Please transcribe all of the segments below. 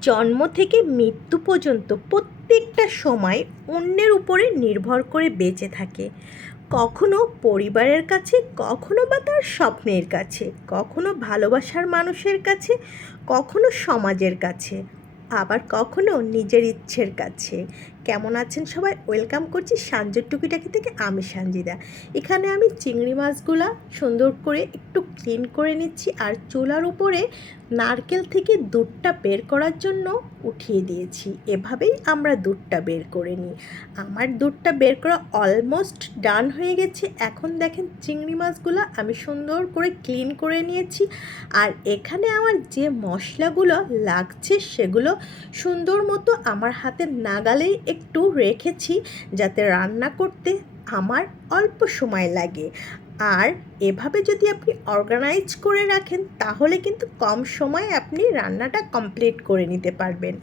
জন্ম থেকে মৃত্যু পর্যন্ত প্রত্যেকটা সময় অন্যের উপরে নির্ভর করে বেঁচে থাকে। কখনো পরিবারের কাছে, কখনো বা তার স্বপ্নের কাছে, কখনো ভালোবাসার মানুষের কাছে, কখনো সমাজের কাছে, আবার কখনো নিজের ইচ্ছের কাছে। কেমন আছেন সবাই? ওয়েলকাম করছি সাঞ্জুর টুকিটাকি থেকে আমি সানজিদা। এখানে আমি চিংড়ি মাছগুলা সুন্দর করে একটু ক্লিন করে নিচ্ছি আর চুলার উপরে নারকেল থেকে দুধটা বের করার জন্য উঠিয়ে দিয়েছি। এভাবেই আমরা দুধটা বের করে নিই। আমার দুধটা বের করা অলমোস্ট ডান হয়ে গেছে। এখন দেখেন চিংড়ি মাছগুলো আমি সুন্দর করে ক্লিন করে নিয়েছি। আর এখানে আমার যে মশলাগুলো লাগছে সেগুলো সুন্দর মতো আমার হাতে নাগালেই একটু রেখেছি যাতে রান্না করতে আমার অল্প সময় লাগে। আর এভাবে যদি আপনি অর্গানাইজ করে রাখেন, তাহলে কিন্তু কম সময়ে আপনি রান্নাটা কমপ্লিট করে নিতে পারবেন।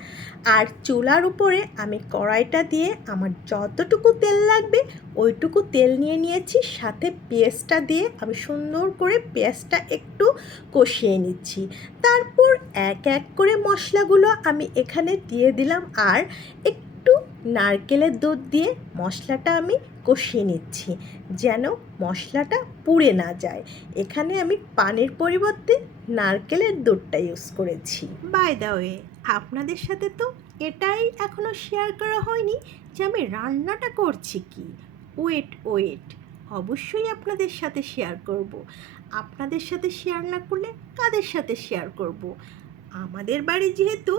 আর চুলার উপরে আমি কড়াইটা দিয়ে আমার যতটুকু তেল লাগবে, ওইটুকু তেল নিয়ে নিয়েছি, সাথে পেঁয়াজটা দিয়ে আমি সুন্দর করে পেঁয়াজটা একটু কষিয়ে নিচ্ছি। তারপর এক এক করে মশলাগুলো আমি এখানে দিয়ে দিলাম। আর একটু নারকেলের দুধ দিয়ে মশলাটা আমি কষিয়ে নিচ্ছি, যেন মশলাটা পুড়ে না যায়। এখানে আমি পানির পরিবর্তে নারকেলের দুধটা ইউজ করেছি। বাই দা ওয়ে আপনাদের সাথে তো এটাই এখনও শেয়ার করা হয়নি যে আমি রান্নাটা করছি কি। ওয়েট ওয়েট অবশ্যই আপনাদের সাথে শেয়ার করব। আপনাদের সাথে শেয়ার না করলে কাদের সাথে শেয়ার করব? আমাদের বাড়ি যেহেতু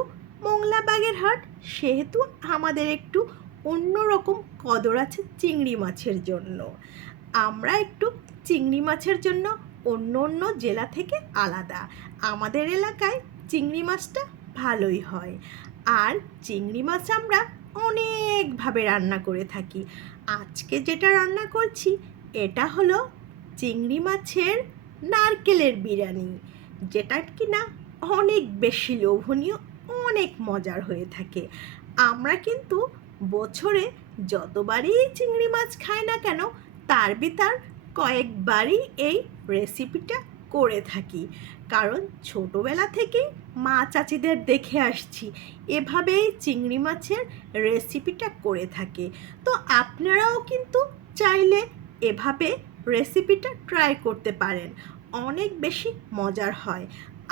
মোংলা বাগের হাট, সেহেতু আমাদের একটু অন্যরকম কদর আছে চিংড়ি মাছের জন্য। আমরা একটু চিংড়ি মাছের জন্য অন্য অন্য জেলা থেকে আলাদা। আমাদের এলাকায় চিংড়ি মাছটা ভালোই হয়। আর চিংড়ি মাছ আমরা অনেকভাবে রান্না করে থাকি। আজকে যেটা রান্না করছি, এটা হলো চিংড়ি মাছের নারকেলের বিরিয়ানি। যেটা কি না অনেক বেশি লোভনীয় অনেক মজার হয়ে থাকে। আমরা কিন্তু বছরে যতবারই চিংড়ি মাছ খাই না কেন, তার ভিতর কয়েকবারই এই রেসিপিটা করে থাকি। কারণ ছোটোবেলা থেকেই মা চাচিদের দেখে আসছি, এভাবেই চিংড়ি মাছের রেসিপিটা করে থাকে। তো আপনারাও কিন্তু চাইলে এভাবে রেসিপিটা ট্রাই করতে পারেন। অনেক বেশি মজার হয়।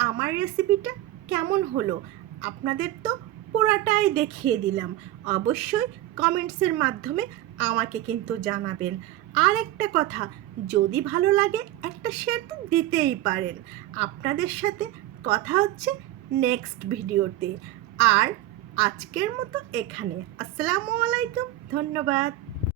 আমার রেসিপিটা কেমন হলো? আপনাদের তো পুরাটাই দেখিয়ে দিলাম। অবশ্যই কমেন্টসের মাধ্যমে আমাকে কিন্তু জানাবেন। আর একটা কথা, যদি ভালো লাগে একটা শেয়ার তো দিতেই পারেন। আপনাদের সাথে কথা হচ্ছে নেক্সট ভিডিওতে। আর আজকের মতো এখানে। আসসালামু আলাইকুম, ধন্যবাদ।